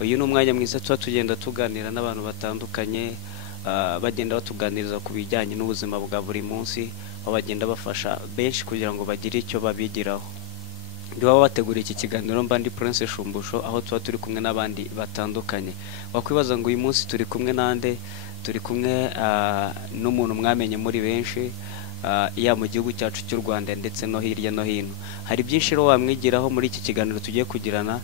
uyu ni umwanya mwiza tuba tugenda tuganira n'abantu batandukanye, bagenda batuganiriza ku bijyanye n'ubuzima bwa buri munsi, aho bagenda bafasha benshi kugira ngo bagire icyo babigiraho. Baba bategura iki kiganiro mba ndi Prince Shumbusho, aho tuba turi kumwe n'abandi batandukanye. Wakwibaza ngo uyu munsi turi kumwe nande? Turi kumwe n'umuntu mwamenye muri benshi, ya mu gihugu cyacu cy'u Rwanda ndetse no hirya no hino. Hari byinshi rero wamwigiraho muri iki kiganiro tugiye kugirana.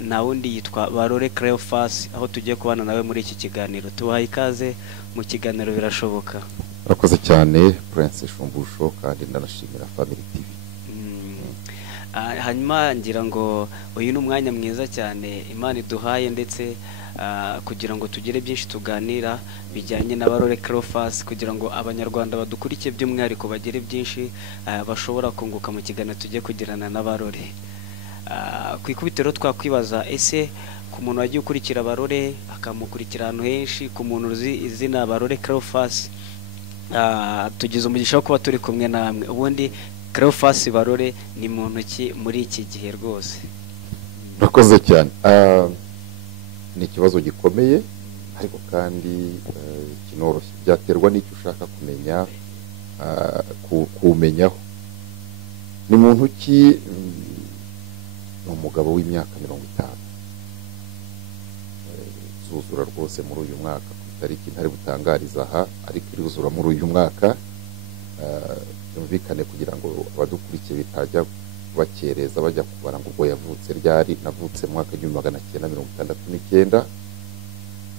Na wundi yitwa Barore Cleophas, aho tugiye kubana nawe muri iki kiganiro. Tubahaye ikaze mu kiganiro birashoboka. Urakoze cyane Prince Shumbusho, kandi ndanashimira Family TV. Hanyuma ngira ngo uyu ni umwanya mwiza cyane Imana iduhaye, ndetse kugira ngo tugire byinshi tuganira bijyanye na Barore Cleophas, kugira ngo abanyarwanda badukurikiye by'umwihariko bagire byinshi bashobora kunguka mu kiganiro tugiye kugirana na Barore. Ku ikubitiro twakwibaza, ese ku muntu wagiye ukurikira Barore akamukurikira ahantu henshi, ku muntu uzi izina Barore Cleophas, tugize umugisha wo kuba turi kumwe namwe. Ubundi Cleophas Barore ni muntu ki muri iki gihe rwose? Urakoze cyane. Ni ikibazo gikomeye, ariko kandi kinoroshye. Byaterwa n'icyo ushaka kumenya, kumenyaho. Ni muntu ki? Ni umugabo w'imyaka 50. Zuzura rwose muri uyu mwaka, ku itariki ntari butangariza aha, ariko iruzura muri uyu mwaka. Byumvikane kugira ngo abadukurikiye bitajya bakereza bajya kubara ngo ubwo yavutse ryari. Navutse mu mwaka w'1969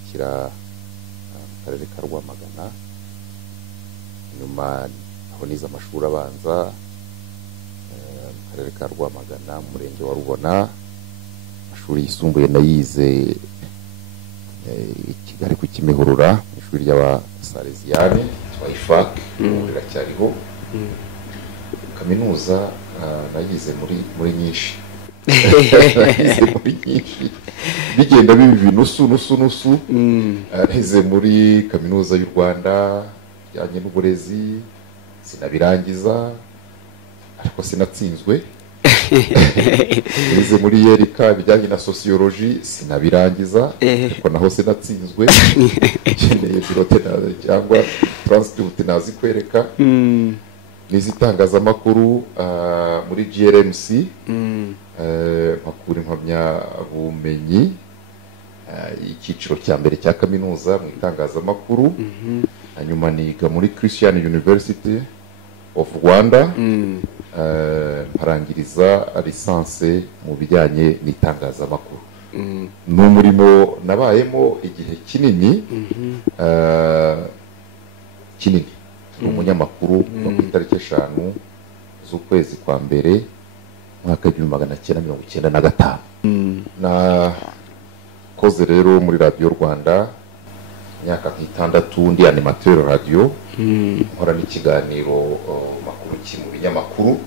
kira mu karere ka Rwamagana. Nyuma aho nize amashuri abanza mu karere ka Rwamagana, mu murenge wa Rubona. Amashuri yisumbuye nayize i Kigali ku Kimihurura, mu ishuri ry'Abasalesiane twa IFAC, riracyariho. Kaminuza nayize muri nyinshi. Nayize muri nyinshi bigenda bibi nusu. Nize muri Kaminuza y'u Rwanda bijyanye n'uburezi, sinabirangiza ariko sinatsinzwe. Nize muri Yerika bijyanye na sociology, sinabirangiza ariko naho sinatsinzwe. Nkeneye birote cyangwa transcript nazi kwereka. Nize itangazamakuru muri GRMC, makuru impamyabumenyi, icyiciro cya mbere cya kaminuza mu itangazamakuru. Hanyuma niga muri Christian University of Rwanda, mparangiriza lisanse mu bijyanye n'itangazamakuru. Ni umurimo nabayemo igihe kinini. Umunyamakuru ku itariki 5 z'ukwezi kwa mbere mwaka w'1995. Nakoze rero muri Radio Rwanda imyaka 6, ndi animateur radio. Nkora n'ikiganiro makuru mu binyamakuru.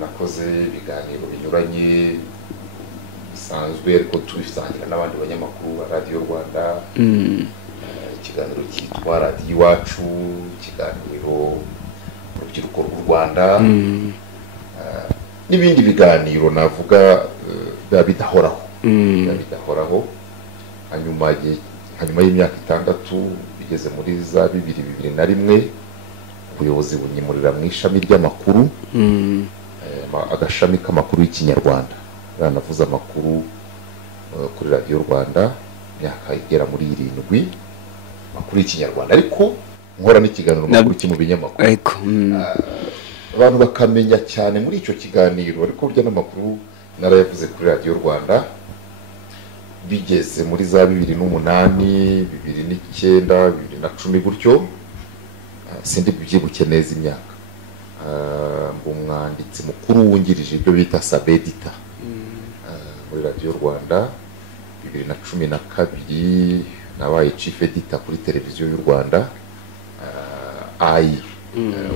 Nakoze ibiganiro binyuranye bisanzwe, ariko tubisangira n'abandi banyamakuru ba Radio Rwanda. Ikiganiro cyitwa Radio Iwacu, ikiganiro urubyiruko rw'u Rwanda, n'ibindi biganiro navuga bidahoraho. Hanyuma y'imyaka 6 bigeze muri za 2001, ubuyobozi bunyimurira mu ishami ry'amakuru, agashami k'amakuru y'Ikinyarwanda. Navuze amakuru kuri Radio Rwanda imyaka igera muri 7 makuru y'Ikinyarwanda, ariko nkora n'ikiganiro makuru mu binyamakuru. Abantu bakamenya cyane muri icyo kiganiro, ariko burya n'amakuru narayavuze kuri Radio Rwanda bigeze muri za 2008, 2009, 2010 gutyo. Sindi byibuke neza imyaka. Umwanditsi mukuru wungirije ibyo bita Sabedita muri Radio Rwanda 2012, nabaye chief editor kuri televiziyo y'u Rwanda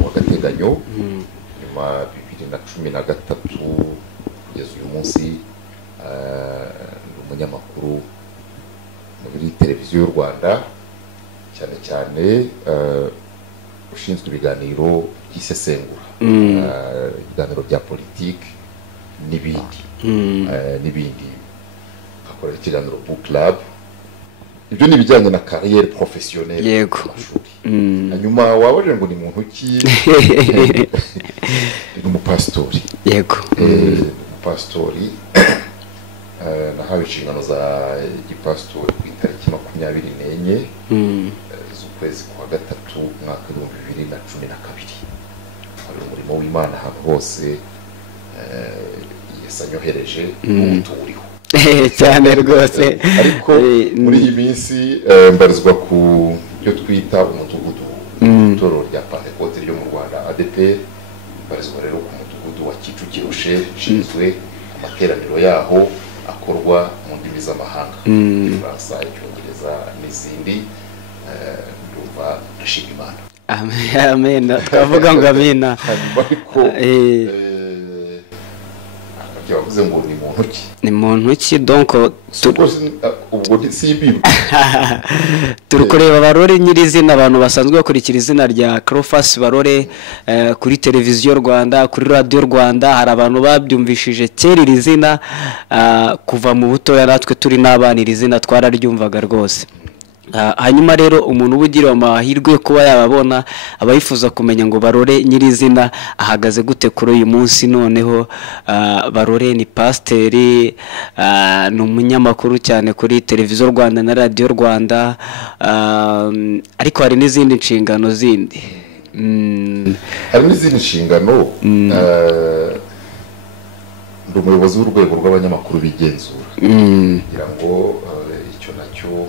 w'agateganyo. Nyuma 2013 kugeza uyu munsi umunyamakuru muri televiziyo y'u Rwanda, cyane cyane ushinzwe ibiganiro by'isesengura, ibiganiro bya politiki n'ibindi. dukora ikiganiro book club. Ibyo ni ibijyanye na carrière professionnelle Yego. hanyuma wabaje ngo ni muntu ki ni umupasitori. Yego. Umupasitori nahawe inshingano za gipasitori ku itariki 24 z'ukwezi kwa gatatu umwaka 2012. Ari umurimo w'Imana ahantu hose yasanyohereje n'uturiho cyane rwose. Ariko muri iyi minsi mbarizwa ku byo twita umudugudu itorero rya Pentecote ryo mu Rwanda ADEPR. Mbarizwa rero ku mudugudu wa Kicukiro ushinzwe amateraniro yaho akorwa mu ndimi z'amahanga, Igifaransa, Icyongereza n'izindi. Ndumva ndashima Imana. Amen. Twavuga ngo amina. Ariko yavuze ngo ni muntu ki? Ni muntu ki? Donc ubwo ntisimbiwe. Turi kureba Barore nyirizina, abantu basanzwe bakurikira izina rya Cleophas Barore kuri televiziyo Rwanda, kuri radio Rwanda. Hari abantu babyumvishije kera iri zina kuva mu butoya, natwe turi n'abana iri zina twararyumvaga rwose. Hanyuma rero umuntu ubugira amahirwe kuba yababona, abayifuza kumenya ngo Barore nyirizina ahagaze gute kuri uyu munsi. Noneho Barore ni pasiteri, ni umunyamakuru cyane kuri televiziyo Rwanda na radio Rwanda, ariko hari n'izindi nshingano zindi. Hari n'izindi nshingano. Ndi umuyobozi w'urwego rw'abanyamakuru bigenzura, kugira ngo icyo nacyo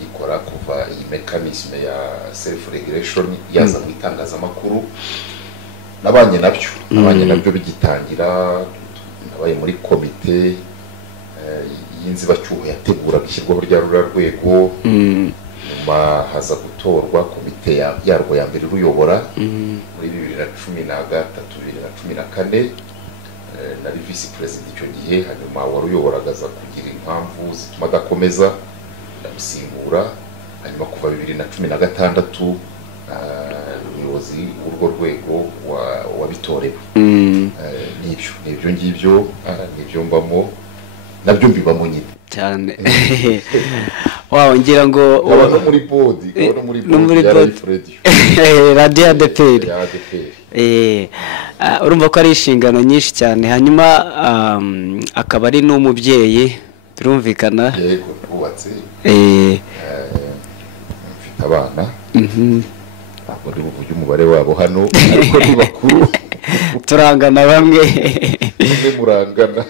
gikora kuva iyi mechanism ya self regulation yaza mu itangazamakuru. Nabanye nabyo bigitangira, nabaye muri komite y'inzibacyuho yateguraga ishyirwaho rya rura rwego. Nyuma haza gutorwa komite yarwo ya mbere ruyobora muri 2013-2014. Nari vice president icyo gihe. Hanyuma waruyoboraga aza kugira impamvu zituma adakomeza, ndamusimbura. Hanyuma kuva 2016 umuyobozi w'urwo rwego wabitorewe. Nibyo ngibyo nibyo mbamo, nabyo mbibamo nyine cyane. Wow, ngira ngo no muri board ya radio ADEPR. Urumva ko ari inshingano nyinshi cyane. Hanyuma akaba ari n'umubyeyi, turumvikana. Yego, ubatse. Mfite abana. Ntabwo ndi buvuge umubare wabo hano, ariko ni bakuru. Turangana bamwe. Murangana.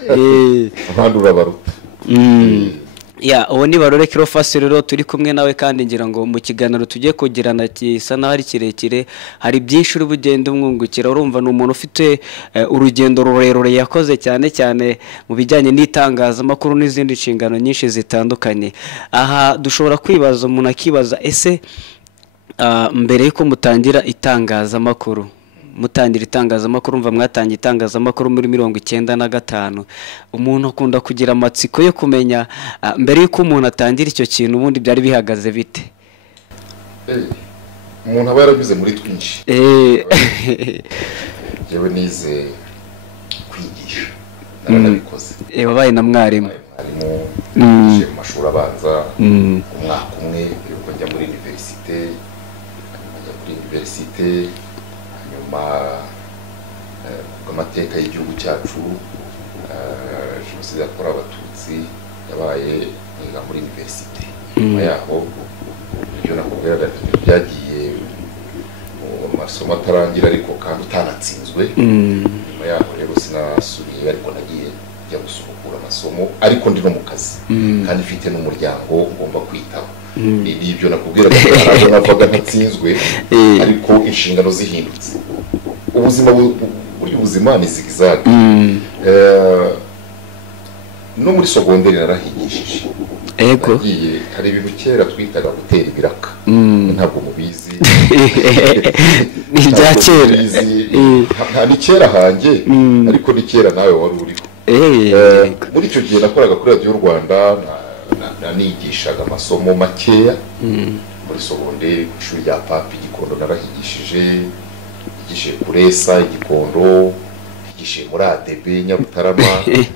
Abandi urabaruta. Uwo ni Barore Cleophas rero turi kumwe nawe, kandi ngira ngo mu kiganiro tugiye kugirana kisa naho ari kirekire, hari byinshi uri bugende umwungukira. Urumva ni umuntu ufite urugendo rurerure yakoze cyane cyane mu bijyanye n'itangazamakuru n'izindi nshingano nyinshi zitandukanye. Aha dushobora kwibaza, umuntu akibaza, ese mbere yuko mutangira itangazamakuru mva mwatangiye itangazamakuru muri 1995, umuntu akunda kugira amatsiko yo kumenya mbere yuko umuntu atangira icyo kintu ubundi byari bihagaze bite? Umuntu aba yarabize muri twinshi. Jewe nize kwigisha, narabikoze. Wabaye na mwarimu. Mu mashuri abanza umwaka umwe, yuko njya muri universite. Amateka y'igihugu cyacu, jenoside yakorewe Abatutsi yabaye niga muri universite. Nyuma yaho ibyo nakubwiraga byagiye mu masomo atarangira ariko kandi utanatsinzwe. Nyuma yaho rero sinasubiye, ariko nagiye njya gusubukura amasomo, ariko ndi no mu kazi kandi mfite n'umuryango ngomba kwitaho. Ibyo nakubwiraga ntabwo navaga ntatsinzwe, ariko inshingano zihindutse. Ubuzima ni zigzag. No muri sogonderi narahigishije. Nagiye, hari ibintu kera twitaga gutera ibiraka. Ntabwo mubizi. Ni bya kera. Ni kera hanjye, ariko ni kera nawe wari uriho. Muri icyo gihe nakoraga kuri radio Rwanda, nanigishaga amasomo makeya muri sogonderi ku ishuri rya Papi Gikondo. Narahigishije, yigishe kuresa Igikondo, yigishe muri ADB Nyarutarama.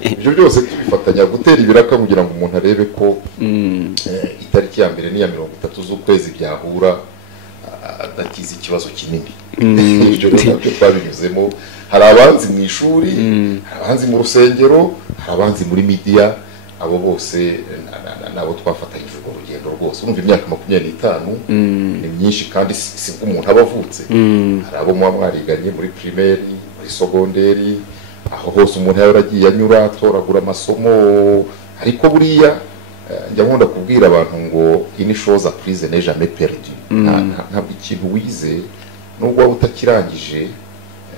Ibyo byose tubifatanya gutera biratera ibiraka kugira ngo umuntu arebe ko itariki ya mbere n'iya 30 z'ukwezi byahura adakiza ikibazo kinini. Ibyo rero nabyo twabinyuzemo, hari abanzi mu ishuri, hari abanzi mu rusengero, hari abanzi muri media, abo bose nabo twafatanyije urwo rugendo rwose. Urumva imyaka 25 ni myinshi kandi si umuntu abavutse. Hari abo mwariganye muri primaire, muri secondaire, aho hose umuntu yaragiye anyura atoragura amasomo, ariko buriya njya nkunda kubwira abantu ngo ini chose apprise n'est jamais perdue. Ntabwo ikintu wize nubwo waba utakirangije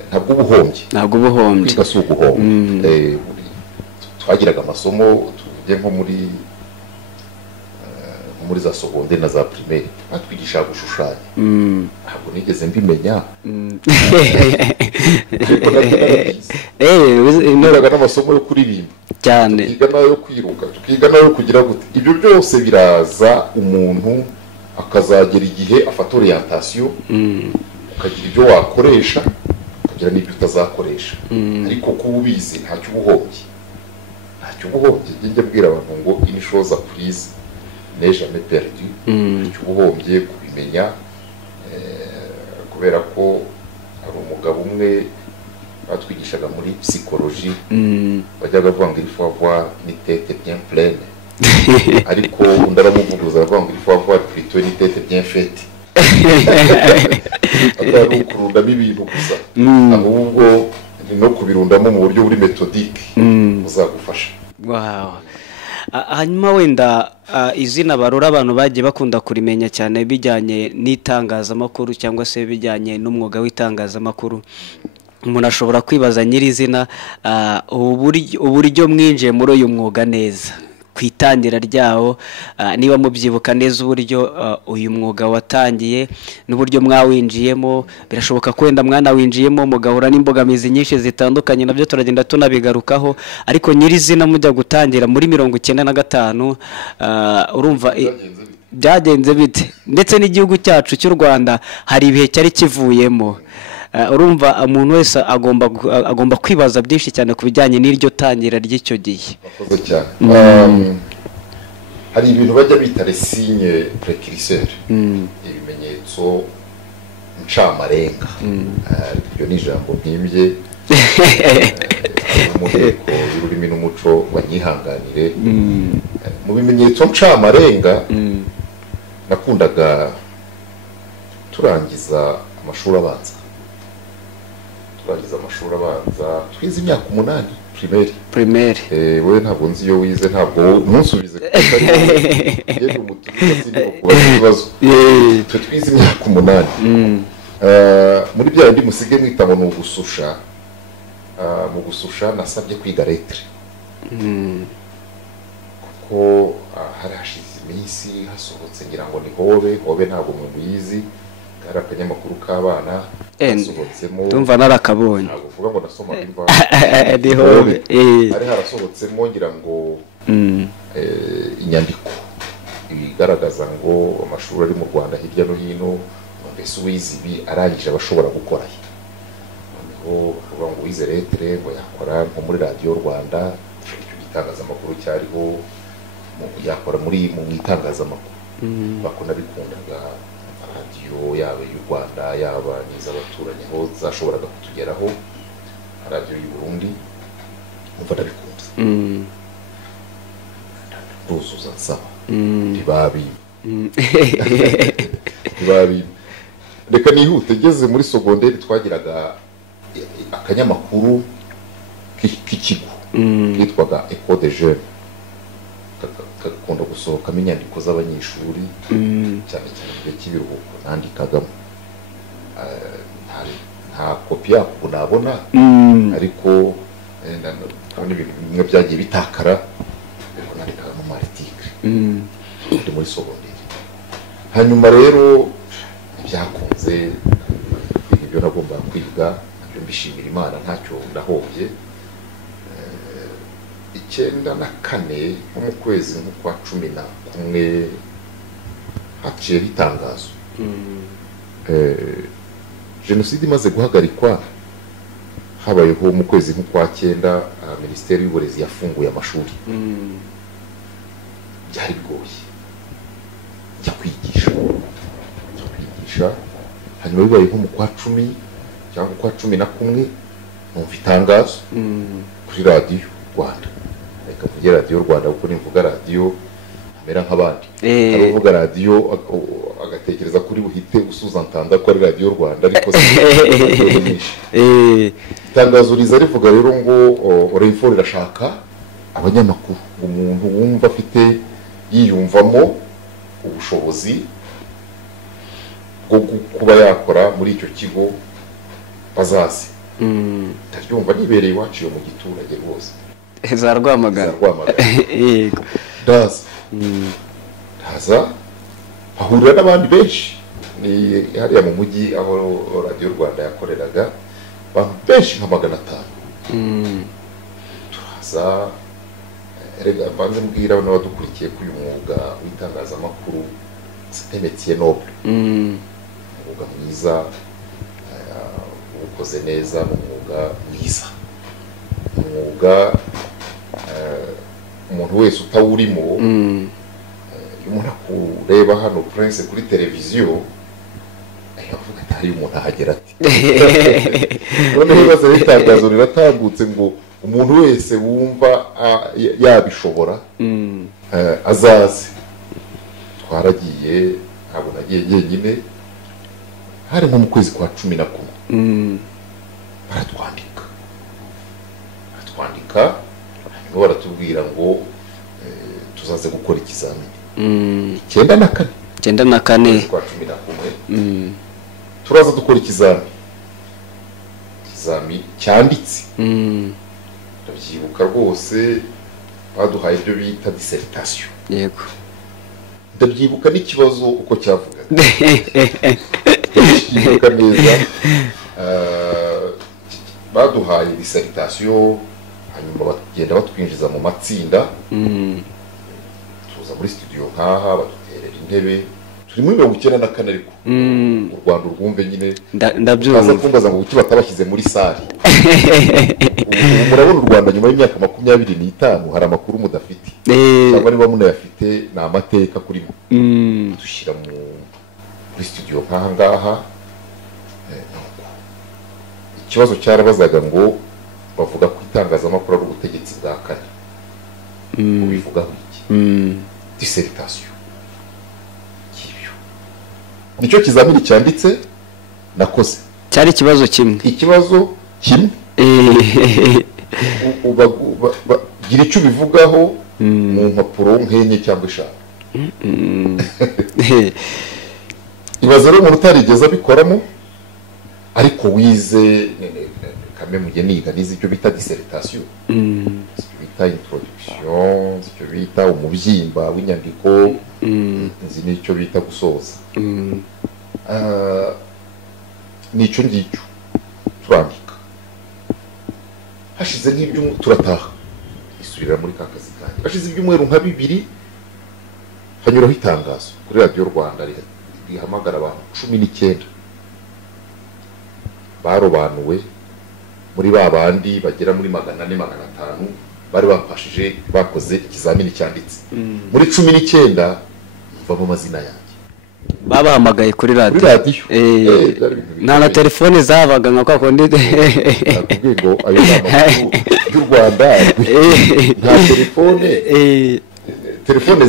ntabwo ubuhombye kwiga si uguhomba. Twagiraga amasomo tuvuge nko muri za secondaire na za primaire batwigisha gushushanya, ntabwo nigeze mbimenya. Nigaga n'amasomo yo kuririmba cyane, tukiga nayo yo kwiruka, tukiga nayo kugira gute. Ibyo byose biraza umuntu akazagera igihe afata orientation, ukagira ibyo wakoresha ukagira n'ibyo utazakoresha, ariko kuba ubizi ntacyo ubuhombye. Njye mbwira abantu ngo ini chose apprise n'est jamais perdue. Ntacyo ubuhombye kubimenya, kubera ko hari umugabo umwe batwigishaga muri psychologie bajyaga bavuga ngo il faut avoir une tête bien pleine, ariko undi aramuvuguruza aravuga ngo il faut avoir plutôt une tête bien faite. Atari ukurundamo ibintu gusa, ahubwo ni no kubirundamo mu buryo buri metodique uzagufasha. Wow. Hanyuma wenda izina Barora abantu bagiye bakunda kurimenya cyane bijyanye n'itangazamakuru cyangwa se bijyanye n'umwuga w'itangazamakuru. Umuntu ashobora kwibaza nyirizina uburyo mwinjiye muri uyu mwuga neza, kwitangira ryawo, niba mubyibuka neza uburyo uyu mwuga watangiye n'uburyo mwawinjiyemo. Birashoboka ko wenda mwana winjiyemo mugahura n'imbogamizi nyinshi zitandukanye, nabyo turagenda tunabigarukaho, ariko nyirizina mujya gutangira muri 95 urumva byagenze bite? Ndetse n'igihugu cyacu cy'u Rwanda hari ibihe cyari kivuyemo. Urumva umuntu wese agomba kwibaza byinshi cyane ku bijyanye n'iryo tangira ry'icyo gihe. Bakoze cyane. Hari ibintu bajya bita les signes précurseurs, ibimenyetso ncamarenga. Ibyo ni ijambo mpimbye mu nteko y'ururimi n'umuco wanyihanganire. Mu bimenyetso ncamarenga nakundaga turangiza amashuri abanza. Twize imyaka 8 primaire. Wowe ntabwo nzi iyo wize, ntabwo ntusubize yego mutubiza kubazo. Twize imyaka 8. Muri bya ndi musige mwita ngo gususha. Mu gususha nasabye kwiga lettre, kuko hari hashize iminsi hasohotse ngira ngo ni hobe ntabwo mubizi, hari akanyamakuru k'abana hasohotsemo, tumva narakabonye, ntabwo uvuga ngo nasoma imva ni hobe. Hari harasohotsemo ngira ngo inyandiko ibigaragaza ngo amashuri ari mu Rwanda hirya no hino, mbese uwize ibi arangije abashobora gukora. Noneho uvuga ngo wize lettre ngo yakora nko muri Radio Rwanda, icyo gitangazamakuru cyariho, yakora mu itangazamakuru. Bakona bikundaga radio yaba y'u Rwanda yaba n'iz'abaturanyi ho zashoboraga kutugeraho, radio y'u Burundi umva ndabikunze. Ruzuza nsaba ntibabi reka nihute. Geze muri secondaire twagiraga akanyamakuru k'ikigo kitwaga Eco de Jeunes, kakunda gusohokamo inyandiko z'abanyeshuri cyane cyane cy'ibiruhuko nandikagamo. Nta kopi yako nabona, ariko ibintu bimwe byagiye bitakara, ariko nandikagamo amartikle ndi muri secondaire. Hanyuma rero byakunze ibyo nagomba kwiga, nabyo mbishimira Imana ntacyo ndahombye. 94 mu kwezi kwa 11 haciye itangazo jenoside imaze guhagarikwa, habayeho mu kwezi nk'ukwa 9 minisiteri y'uburezi yafunguye amashuri byari bigoye njya kwigisha hanyuma bibaye nko mu kwa 10 cyangwa kwa 11 numva itangazo kuri radiyo Rwanda reka mvuge radiyo Rwanda kuko nimvuga radiyo amera nk'abandi ari uvuga radiyo agatekereza kuri buhite usuzantanda ko ari radiyo Rwanda ariko itangazo riza rivuga rero ngo Orenfort irashaka abanyamakuru umuntu wumva afite yiyumvamo ubushobozi bwo kuba yakora muri icyo kigo bazazi ndaryumva nibereye iwacu yo mu giturage rwose za Rwamagana yego ndaza ahurira n'abandi benshi ni hariya mu mujyi aho radiyo Rwanda yakoreraga abantu benshi nka 500 turaza erega banze mbwira n'abadukurikiye ko uyu mwuga w'itangazamakuru c'est un métier noble umwuga mwiza ukoze neza umwuga mwiza umwuga umuntu wese utawurimo umuntu akureba hano Prince kuri televiziyo avuga atari umuntu ahagera ati none bibaza itangazo riratambutse ngo umuntu wese wumva yabishobora azaze twaragiye ntabwo nagiye njyenyine hari nko mu kwezi kwa 11 baratwandika hanyuma baratubwira ngo tuzaze gukora ikizamini 9 kwa 11 turaza dukora ikizamini cyanditse ndabyibuka rwose baduhaye ibyo bita dissertation yego ndabyibuka n'ikibazo uko cyavugaga ndabyibuka neza baduhaye dissertation hanyuma bagenda batwinjiza mu matsinda tuza muri studio nkaha baduterera intebe turi muri 94 ariko u Rwanda urwumve nyine ndabyumva baza kumbaza ngo uki batabashyize muri sale murabona u Rwanda nyuma y'imyaka 25 hari amakuru mudafite cyangwa niba munayafite ni amateka kuri mo dushyira muri studio nkaha ngaha ikibazo cyarabazaga ngo bavuga ko itangazamakuru ari ubutegetsi bwa kane ubivugaho iki dissertation kibyo nicyo kizamini cyanditse nakoze cyari ikibazo kimwe gira icyo bivugaho mu mpapuro nk'enye cyangwa 5 ibaze rero umuntu utarigeze abikoramo ariko wize kame mujye niga nize icyo bita dissertation icyo bita introduction icyo bita umubyimba w'inyandiko nzi n'icyo bita gusoza nicyo ngicyo turandika hashize nk'ibyo turataha isubira muri kakazi kanjye hashize ibyumweru nka 2 hanyuraho itangazo kuri radiyo Rwanda rihamagara abantu 19 barobanuwe muri babandi bagera muri 400-500 bari bafashije bakoze ikizamini cyanditse muri 19 mva mu mazina yanjye babahamagaye kuri radiyo nta na telefone zabaga nka kwa kundi nakubwiye ngo ayo n'amakuru y'u Rwanda nta telefone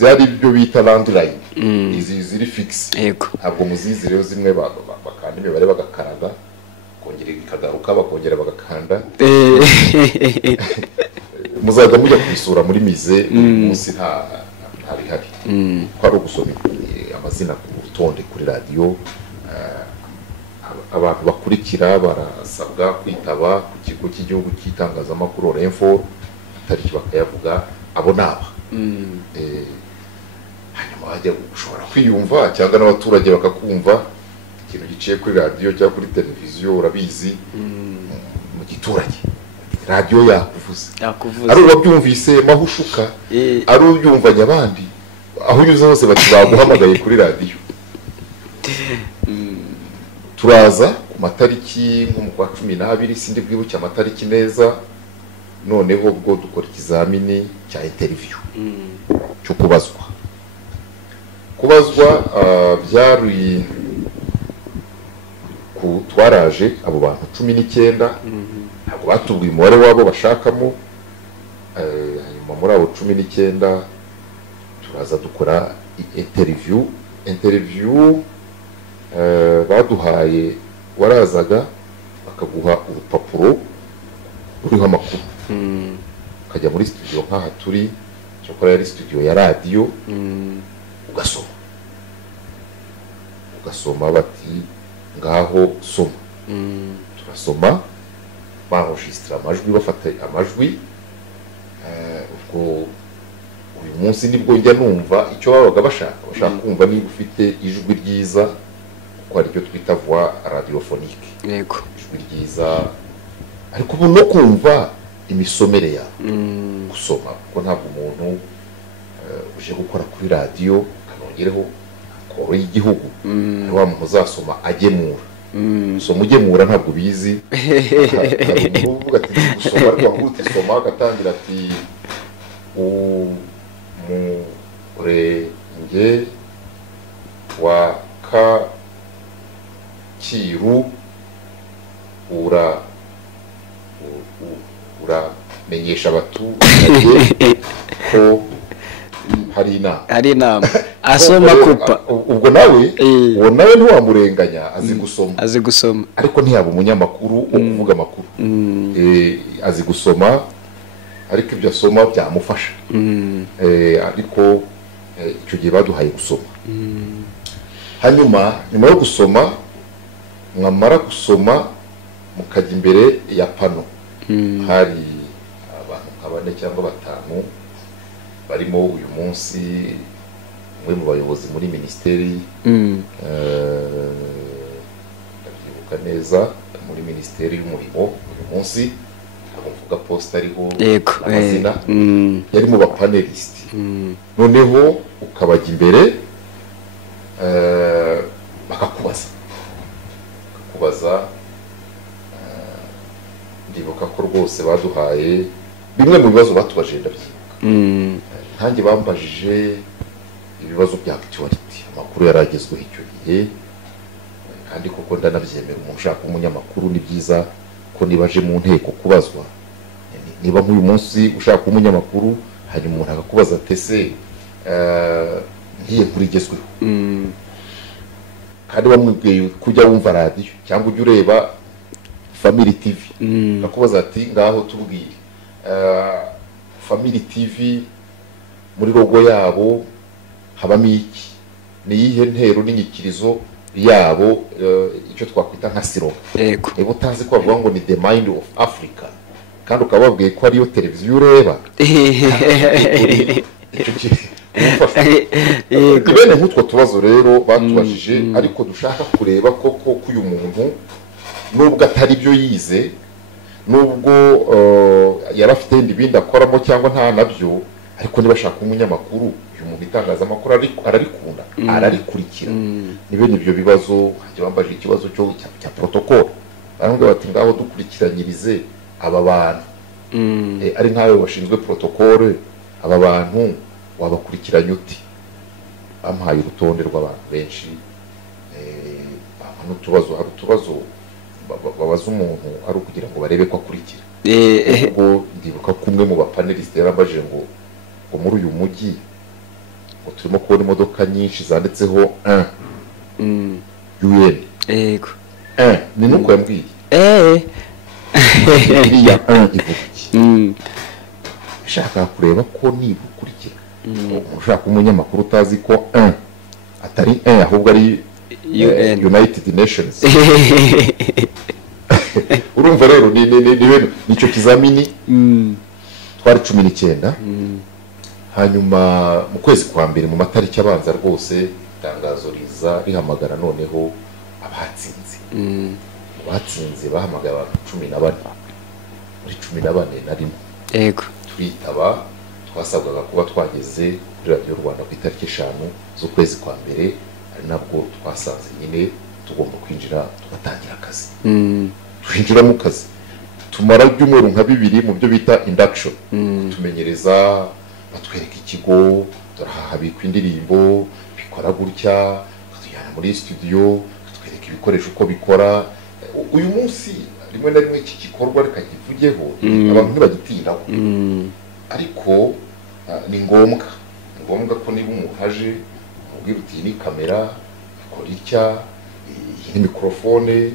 zari ibyo bita landline izi ziri fixe ntabwo muzizi rero zimwe bakanda imibare bagakaraga kongera ikagaruka bakongera bagakanda muzajya mujya kwisura muri mize umunsi nta bihari kwari ugusoma amazina ku rutonde kuri radiyo abantu bakurikira barasabwa kwitaba ku kigo cy'igihugu cy'itangazamakuru Orenfort itariki bakayavuga abo naba hanyuma bajya gushobora kwiyumva cyangwa n'abaturage bakakumva ikintu giciye kuri radiyo cyangwa kuri televiziyo urabizi mu giturage radiyo yakuvuze ari uwabyumvise mahushuka ari ubyumvanye abandi aho unyuze hose bati baguhamagaye kuri radiyo turaza ku matariki nko mu kwa 12 sindi bwibuke amatariki neza, noneho ubwo dukora ikizamini cya interview cyo kubazwa byari twaraje abo bantu 19 ntabwo batubwiye umubare wabo bashakamo. Hanyuma muri abo 19 turaza dukora interview baduhaye, warazaga bakaguha urupapuro ruriho amakuru ukajya muri studio nk'aha turi, cyokora yari studio ya radio, ugasoma bati ngaho soma. Turasoma, baenregistra amajwi, bafata amajwi. Ubwo uyu munsi nibwo njya numva icyo babaga bashaka kumva niba ufite ijwi ryiza, kuko ari cyo twita voix radiophonique. Yego, ijwi ryiza, ariko ubu no kumva imisomere yawe, gusoma, kuko ntabwo umuntu uje gukora kuri radio kanongereho koro y'igihugu ari wa muntu uzasoma agemura. Soma ugemura ntabwo bizi. Hari uvuga ati gusoma ariko ahute soma, agatangira ati umurenge wa Kacyiru uramenyesha abaturage ko hari inama asoma kupa. Ubwo nawe uwo nawe ntiwamurenganya, azi gusoma ariko ntiyaba umunyamakuru wo kuvuga amakuru. Azi gusoma ariko ibyo asoma byamufasha. Ariko icyo gihe baduhaye gusoma. Hanyuma nyuma yo gusoma, mwamara gusoma mukajya imbere ya pano. Hari abantu nka 4 cyangwa 5 barimo uyu munsi umwe mu bayobozi muri minisiteri, ndabyibuka neza, muri minisiteri y'umurimo uyu munsi, ntabwo mvuga posta ariho amazina, yari mu bapanelist. Noneho ukabajya imbere bakakubaza. Ndibuka ko rwose baduhaye bimwe mu bibazo batubajije, ndabyibuka. Ntange bambajije ibibazo bya actuality, amakuru yaragezweho icyo gihe, kandi koko ndanabyemera. Umuntu ushaka umunyamakuru ni byiza ko nibaje mu nteko kubazwa, niba nk'uyu munsi ushaka umunyamakuru hanyuma umuntu akakubaza ati ese ngiye kuri igezweho, kandi bamubwiye kujya wumva radio cyangwa ujya ureba Family TV, akakubaza ati ngaho tubwire Family TV muri logo yabo habamo iki, ni yihe ntero n'inyikirizo yabo, icyo twakwita nka siro. Niba utazi ko bavuga ngo ni the mind of Africa, kandi ukababwiye ko ariyo televiziyo ureba, bene nk'utwo tubazo rero batubajije. Ariko dushaka kureba koko ko uyu muntu nubwo atari byo yize, nubwo yari afite ibindi akoramo cyangwa nta nabyo, ariko niba ashaka umunyamakuru, uyu muntu itangazamakuru ararikunda, ararikurikira. Ni bene ibyo bibazo. Hajya bambaje ikibazo cya protocol, barambwira bati ngaho dukurikiranyirize aba bantu, ari nkawe washinzwe protocol, aba bantu wabakurikiranye uti? Bamuhaye urutonde rw'abantu benshi, n'utubazo. Hari utubazo babaza umuntu ari ukugira ngo barebe ko akurikira. Ubwo ndibuka ko umwe mu bapaneliste yarambajije ngo muri uyu mujyi ngo turimo kubona imodoka nyinshi zanditseho UN. Ni nuko yambwiye. Iriya ivuga iki? Shaka kureba ko niba ukurikira. Ushaka umunyamakuru utazi ko atari ahubwo ari United Nations. Urumva rero nicyo kizamini twari 19. Hanyuma mu kwezi kwa mbere mu matariki abanza rwose itangazo riza rihamagara noneho abatsinze. Abatsinze bahamagara abantu 14 muri 14 narimo. Twitaba, twasabwaga kuba twageze kuri Radio Rwanda ku itariki 5 z'ukwezi kwa mbere, ari nabwo twasanze nyine tugomba kwinjira tugatangira akazi. Twinjira mu kazi tumara ibyumweru nka 2 mu byo bita induction, tumenyereza batwereka ikigo, turahabikwa indirimbo bikora gutya, tujyana muri studio twereka ibikoresho uko bikora. Uyu munsi rimwe na rimwe iki gikorwa reka kivugeho abantu ntibagitiraho, ariko ni ngombwa ko niba umuntu aje ubwira uti ni kamera ikora itya, iyi ni mikrofone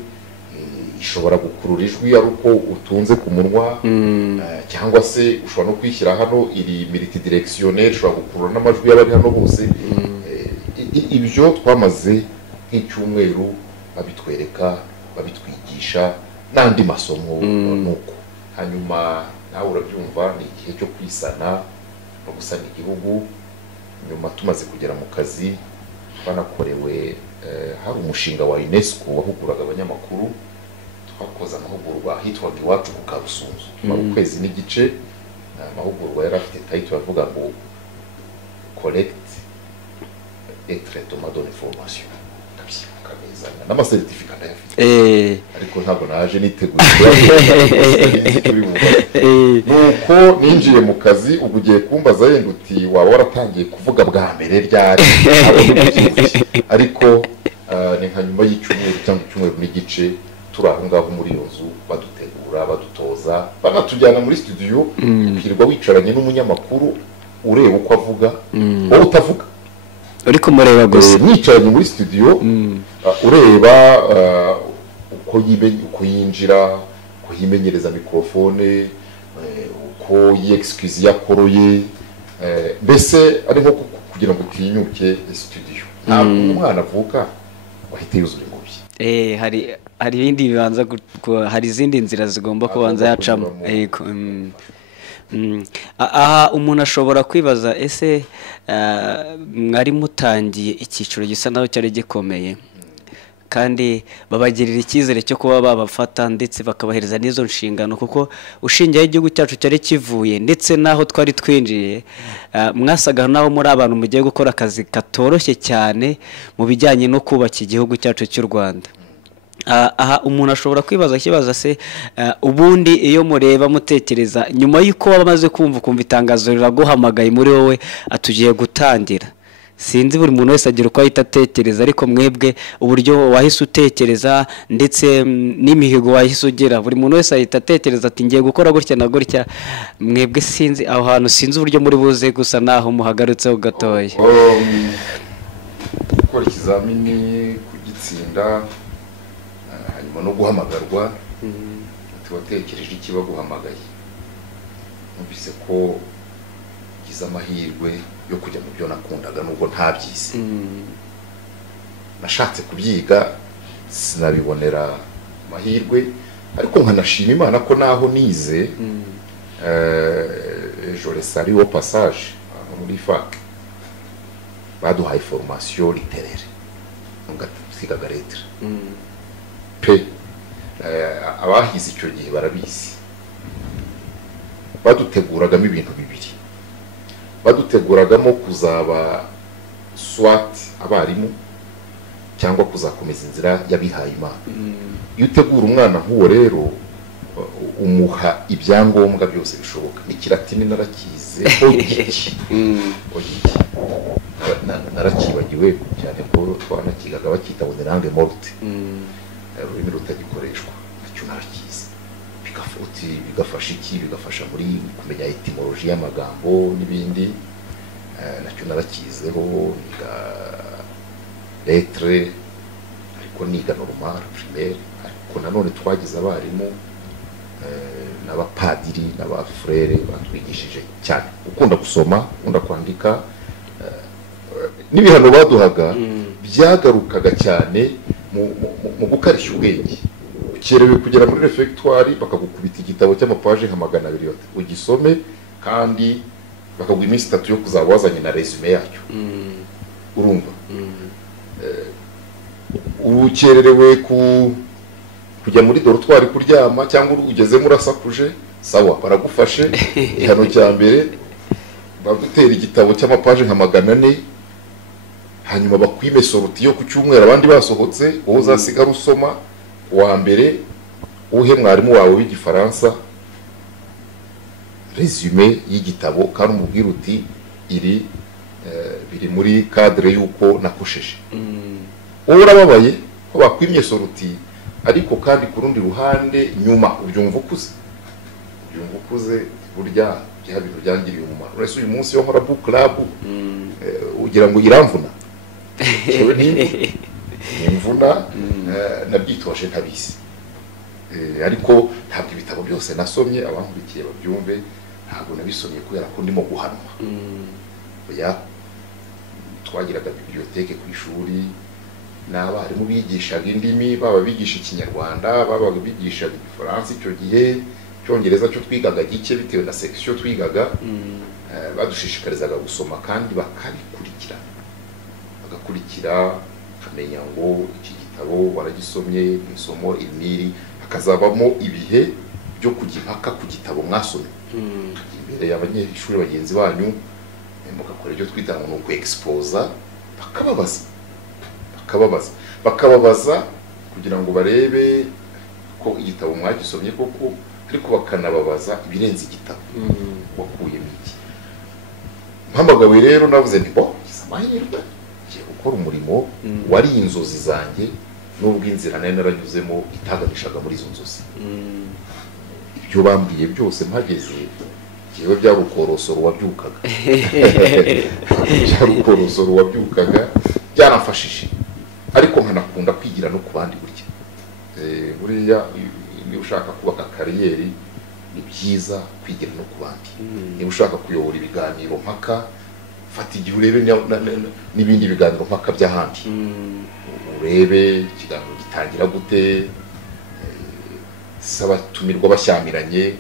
ishobora gukurura ijwi ari uko utunze ku munwa, cyangwa se ushobora no kwishyira hano iri multidirectionnel, ushobora gukurura n'amajwi y'abari hano bose. Ibyo twamaze nk'icyumweru babitwereka, babitwigisha n'andi masomo nuko. Hanyuma nawe urabyumva ni igihe cyo kwisana no gusana igihugu. Nyuma tumaze kugera mu kazi twanakorewe, hari umushinga wa UNESCO wahuguraga abanyamakuru, twakoze amahugurwa hitwaga Iwacu ku Karusunzu, ukwezi n'igice. Amahugurwa yari afite title avuga ngo collecte et traitement de l'information, kamizana n'amasertifika ndayafite, ariko ntabwo naje niteguye nuko ninjiye mu kazi. Ubu ugiye kumbaza yenda uti waba waratangiye kuvuga bwa mbere ryari, ariko ni nka nyuma y'icyumweru cyangwa icyumweru n'igice turi aho ngaho muri iyo nzu, badutegura, badutoza, banatujyana muri studio, ukirwa wicaranye n'umunyamakuru ureba uko avuga, wowe utavuga ariko mureba gusa, mwicaranye muri studio ureba uko yinjira, uko yimenyereza mikrofone, uko yexcuse yakoroye, mbese ari nko kugira ngo utinyuke studio. Ntabwo umwana avuka wahita yuzura ingobyi, hari ibindi bibanza, hari izindi nzira zigomba kubanza yacamo. Yego. Aha umuntu ashobora kwibaza, ese mwari mutangiye icyiciro gisa naho cyari gikomeye, kandi babagirira icyizere cyo kuba babafata ndetse bakabahereza n'izo nshingano, kuko ushingiye igihugu cyacu cyari kivuye ndetse naho twari twinjiye, mwasaga naho muri abantu mugiye gukora akazi katoroshye cyane mu bijyanye no kubaka igihugu cyacu cy'u Rwanda. Aha umuntu ashobora kwibaza kibaza se, ubundi iyo mureba mutekereza nyuma y'uko wamaze kumva itangazo riraguhamagaye muri wowe atugiye gutangira, sinzi buri muntu wese agira uko ahita atekereza, ariko mwebwe uburyo wahise utekereza ndetse n'imihigo wahise ugira, buri muntu wese ahita atekereza ati ngiye gukora gutya na gutya. Mwebwe sinzi aho hantu, sinzi uburyo muri buze gusa naho muhagarutseho gatoya. Gukora ikizamini, kugitsinda, hanyuma no guhamagarwa, watekereje iki baguhamagaye? Numvise ko gize amahirwe yo kujya mu byo nakundaga nubwo ntabyize. Nashatse kubyiga sinabibonera amahirwe, ariko nkanashima Imana ko naho nize, je le salue au passage, muri fac baduhaye formation littéraire, ngatigaga lettre pe. Abahize icyo gihe barabizi, baduteguragamo ibintu bibiri. Baduteguragamo kuzaba swat abarimu cyangwa kuzakomeza inzira y'abihaye Imana. Iyo utegura umwana nk'uwo rero umuha ibyangombwa byose bishoboka. Ikilatini narakize narakibagiwe cyane ko twanakigaga bakita langue morte, ururimi rutagikoreshwa, icyo narakize. Bigafasha iki? Bigafasha muri kumenya etimoloji y'amagambo n'ibindi, nacyo narakizeho. Niga lettre, ariko niga normal primaire, ariko nanone twagize abarimu n'abapadiri n'abafrere batwigishije cyane ukunda gusoma, ukunda kwandika. N'ibihano baduhaga byagarukaga cyane mu gukarishya ubwenge. Ukerewe kugera muri refectoire bakagukubita igitabo cy'amapaje nka 200 ugisome, kandi bakaguha iminsi 3 yo kuzaba wazanye na resume yacyo. Urumva? Ukererewe kujya muri dortoir kuryama, cyangwa ugezemo urasakuje, sawa baragufashe. Ihano cya mbere bagutera igitabo cy'amapaje nka 400, hanyuma bakwime soroti yo ku cyumweru abandi basohotse wowe uzasigara usoma wa mbere uhe mwarimu wawe w'igifaransa resume y'igitabo kandi umubwira uti iri biri muri cadre yuko nakosheje wowe urababaye ko bakwimye soroti ariko kandi ku rundi ruhande nyuma ubyumva ukuze burya bya bintu byangiriye umumaro uretse uyu munsi yo nkora book club ugira ngo iramvuna nimvuna nabyitwaje ntabizi ariko ntabwo ibitabo byose nasomye abankurikiye babyumve ntabwo nabisomye kubera ko ndimo guhanwa twagiraga bibliothèque ku ishuri n'abarimu bigishaga indimi baba bigisha ikinyarwanda baba bigishaga igifaransa icyo gihe cyongereza cyo twigaga gike bitewe na section twigaga badushishikarizaga gusoma kandi bagakurikira kamenya ngo iki gitabo waragisomye isomo iniri hakazabamo ibihe byo kujya impaka ku gitabo mwasomye imbere y'abanyeshuri bagenzi banyu mugakora ibyo twita ngo nuko exposa bakababaza kugira ngo barebe ko igitabo mwagisomye koko ariko bakanababaza ibirenze igitabo wakuyemo iki mpamagawe rero navuze nti amahirwe ngiye gukora umurimo wari inzozi zanjye n'ubwo inzira nari naranyuzemo itaganishaga muri izo nzozi ibyo bambwiye byose mpageze yewe byarukorosoro wabyukaga byaramfashije ariko nkanakunda kwigira no ku bandi buriya niba ushaka kubaka kariyeri ni byiza kwigira no ku bandi niba ushaka kuyobora ibiganiro mpaka fata igihe urebe n'ibindi biganiro mpaka by'ahandi urebe ikiganiro gitangira gute s'abatumirwa bashyamiranye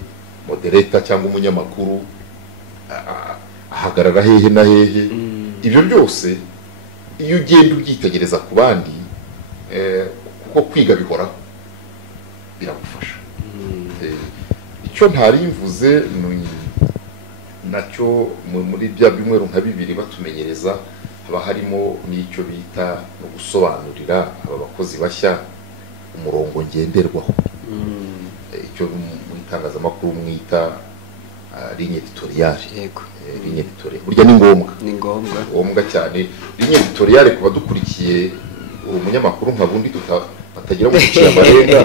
moderator cyangwa umunyamakuru ahagarara hehe na hehe ibyo byose iyo ugenda ubyitegereza ku bandi kuko kwiga bihoraho biragufasha icyo ntari mvuze nacyo muri bya byumweru nka bibiri batumenyereza haba harimo n'icyo bita no gusobanurira aba bakozi bashya umurongo ngenderwaho icyo mu itangazamakuru mwita ligne editoriale ligne editoriale burya ni ngombwa cyane ligne editoriale kuba dukurikiye umunyamakuru nka bundi batagira mu gucira amarenga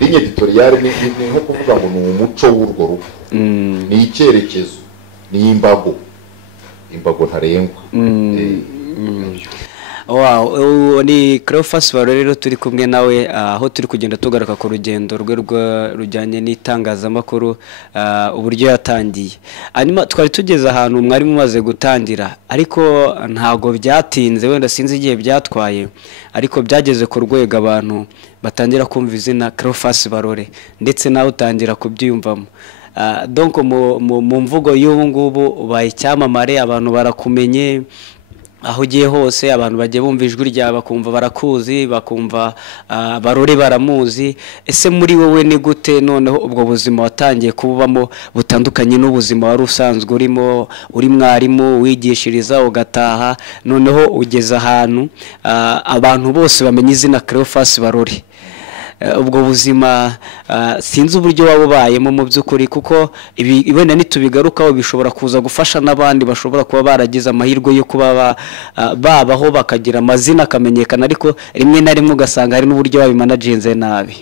ligne editoriale ni nko kuvuga ngo ni umuco w'urwo rugo ni icyerekezo ni imbago ntarengwa wow ni Cleophas Barore rero turi kumwe nawe aho turi kugenda tugaruka ku rugendo rwe rujyanye n'itangazamakuru uburyo yatangiye hanyuma twari tugeze ahantu mwari mumaze gutangira ariko ntago byatinze wenda sinzi igihe byatwaye ariko byageze ku rwego abantu batangira kumva izina Cleophas Barore ndetse nawe utangira kubyiyumvamo donc mu mvugo y'ubu ngubu ubaye icyamamare abantu barakumenye aho ugiye hose abantu bagiye bumva ijwi ryawe bakumva barakuzi bakumva Barore baramuzi ese muri wowe ni gute noneho ubwo buzima watangiye kubamo butandukanye n'ubuzima wari usanzwe urimo uri mwarimu wigishiriza ugataha noneho ugeze ahantu abantu bose bamenye izina Cleophas Barore ubwo buzima sinzi uburyo wabubayemo mu by'ukuri kuko ibenda nitubigarukaho bishobora kuza gufasha n'abandi bashobora kuba baragize amahirwe yo kuba babaho bakagira amazina akamenyekana ariko rimwe na rimwe ugasanga hari n'uburyo babimanaginze nabi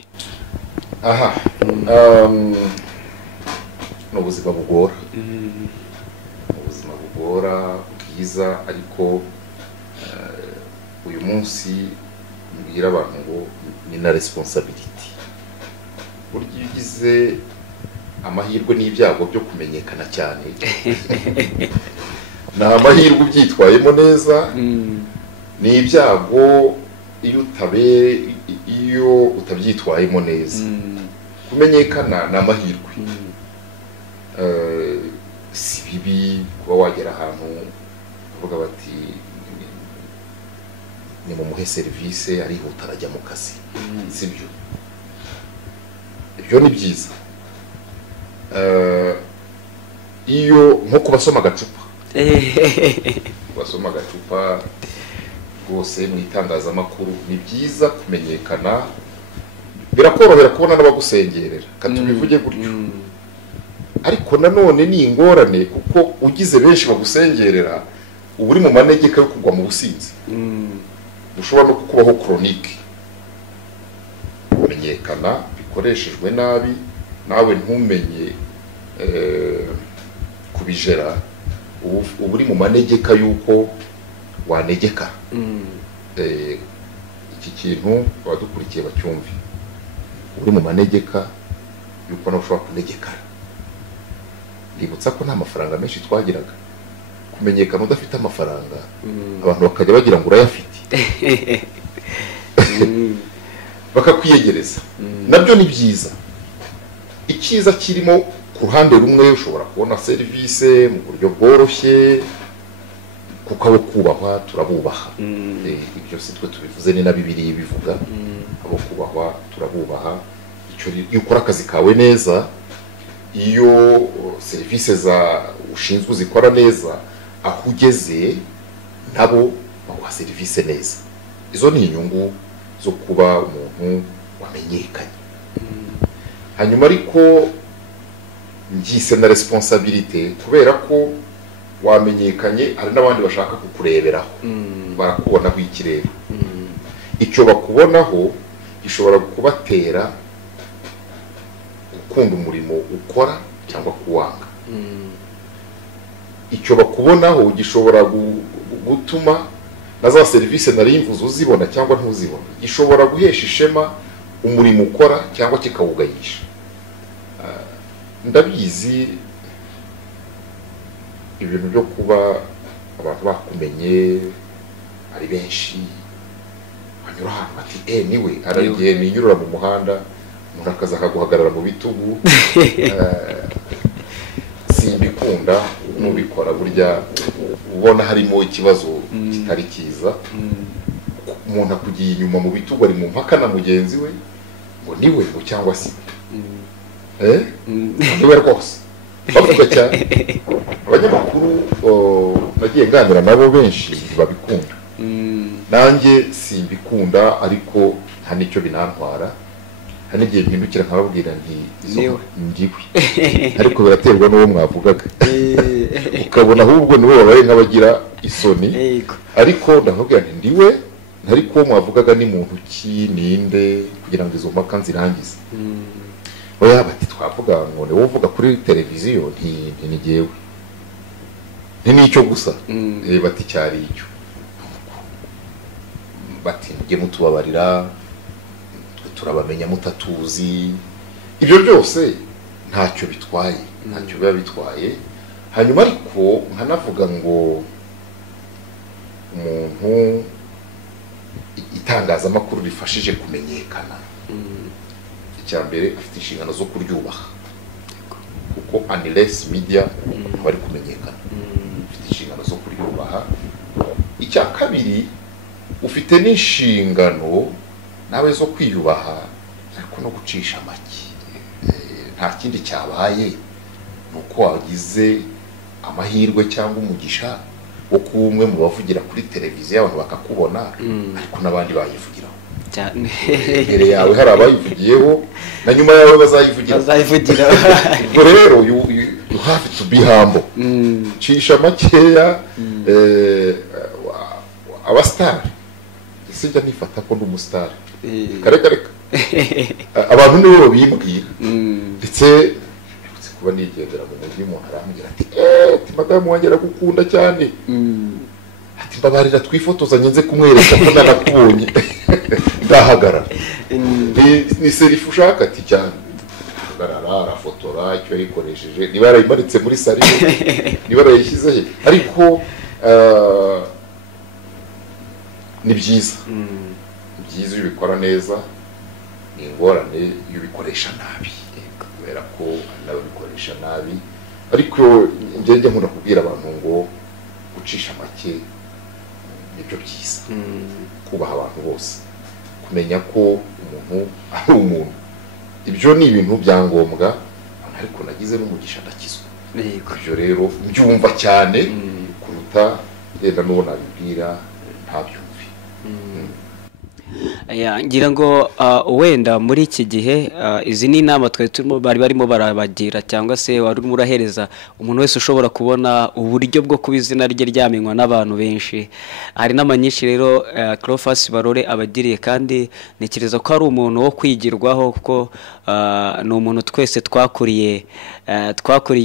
ni ubuzima bugora bwiza ariko uyu munsi mbwira abantu ngo ni na responsibility burya iyo ugize amahirwe n'ibyago byo kumenyekana cyane ni amahirwe ubyitwayemo neza ni ibyago iyo utabyitwayemo neza kumenyekana ni amahirwe si bibi kuba wagera ahantu uvuga bati ni mu muhe serivisi arihuta arajya mu kazi sibyo ibyo ni byiza iyo nko kubasoma agacupa rwose mu itangazamakuru ni byiza kumenyekana, birakorohera kubona n'abagusengerera katubivuge gutyo, ariko nanone ni ingorane kuko ugize benshi bagusengerera uba uri mu manegeka yo kugwa mu businzi, ushobora no kukubaho chronique. Kumenyekana bikoreshejwe nabi, nawe ntumenye kubijera, uba uri mu manegeka yuko wanegeka. Iki kintu abadukurikiye bacyumve, uri mu manegeka yuko nawe ushobora kunegekana. Ndibutsa ko nta mafaranga menshi twagiraga, kumenyekana udafite amafaranga abantu bakajya bagira ngo urayafite bakakwiyegereza, nabyo ni byiza. Icyiza kirimo ku ruhande rumwe ushobora kubona serivisi mu buryo bworoshye kuko abo kubahwa turabubaha, ibyo si twe tubivuze ni na Bibiliya bivuga, abo kubahwa turabubaha. Iyo ukora akazi kawe neza, iyo serivisi za ushinzwe uzikora neza, aho ugeze nabo baguha serivisi neza. Izo ni inyungu zo kuba umuntu wamenyekanye. Hanyuma ariko ngise na responsabilité, kubera ko wamenyekanye hari n'abandi bashaka kukureberaho, barakubonaho ikirere. Icyo bakubonaho gishobora kubatera gukunda umurimo ukora cyangwa kuwanga. Icyo bakubonaho gishobora gutuma na za serivisi nari mvuze uzibona cyangwa ntuzibona, gishobora guhesha ishema umurimo ukora cyangwa kikawugayisha. Ndabizi ibintu byo kuba abantu bakumenye ari benshi, banyura ahantu bati niwe aragiye ninyurura mu muhanda, umuntu akaza akaguhagarara mu bitugu. Simbikunda nubikora, burya ubona harimo ikibazo kitari kiza. Umuntu akugiye inyuma mu bitugu ari mu mpaka na mugenzi we ngo niwe ngo cyangwa si niwe rwose bavuga cyane. Abanyamakuru nagiye nganira nabo benshi babikunda, nanjye simbikunda, ariko nta nicyo binantwara. Hari igihe mpindukira nkababwira nti ndiwe, ariko biraterwa n'uwo mwavugaga, ukabona ahubwo niwe babaye nk'abagira isoni, ariko ndakubwira nti ndiwe, ariko uwo mwavugaga ni muntu ki, ninde, kugira ngo izo mpaka nzirangize. Oya bati twavuga ngo niwe uvuga kuri televiziyo, ni jyewe, nicyo gusa. Bati cyari icyo, bati mujye mutubabarira, turabamenya mutatuzi. Ibyo byose ntacyo bitwaye, ntacyo biba bitwaye. Hanyuma ariko nkanavuga ngo umuntu itangazamakuru rifashije kumenyekana, icya mbere afite inshingano zo kuryubaha, kuko unless media bari kumenyekana, afite inshingano zo kuryubaha. Icya kabiri ufite n'inshingano nawe zo kwiyubaha, ariko no gucisha make. Nta kindi cyabaye, nuko wagize amahirwe cyangwa umugisha wo kuba umwe mu bavugira kuri televiziyo, abantu bakakubona, ariko n'abandi bayivugiraho cyane. Imbere yawe hari abayivugiyeho, na nyuma yawe bazayivugira. Ubwo rero you have to be humble. Cisha makeya. Abasitari sijya nifata ko ndi umusitari, kareka abantu nibo babimbwira. Ndetse kuba nigendera mu mujyi, umuntu arambwira ati madamu wanjye aragukunda cyane, ati mbabarira twifotozanye nze kumwereka ko narakubonye. Ndahagarara, ni serifu ushaka? Ati cyane. Ahagarara arafotora icyo yayikoresheje, niba yarayimaritse muri sari, niba yarayishyize he. Ariko ni byiza, byiza iyo ubikora neza, ni ingorane iyo ubikoresha nabi, kubera ko n'ababikoresha nabi. Ariko njye nkunda kubwira abantu ngo gucisha make nibyo byiza, kubaha abantu bose, kumenya ko umuntu ari umuntu. Ibyo ni ibintu byangombwa, ariko nagize n'umugisha ndakizwa. Ibyo rero mbyumva cyane kuruta yenda n'uwo nabibwira ntabyumve. ngira ngo wenda muri iki gihe izi ni inama twari turimo bari barimo barabagira cyangwa se wari urimo urahereza umuntu wese ushobora kubona uburyo bwo kuba izina rye ryamenywa n'abantu benshi. Hari n'amanyinshi rero Cleophas Barore abagiriye, kandi ntekereza ko ari umuntu wo kwigirwaho kuko ni umuntu twese twakuriye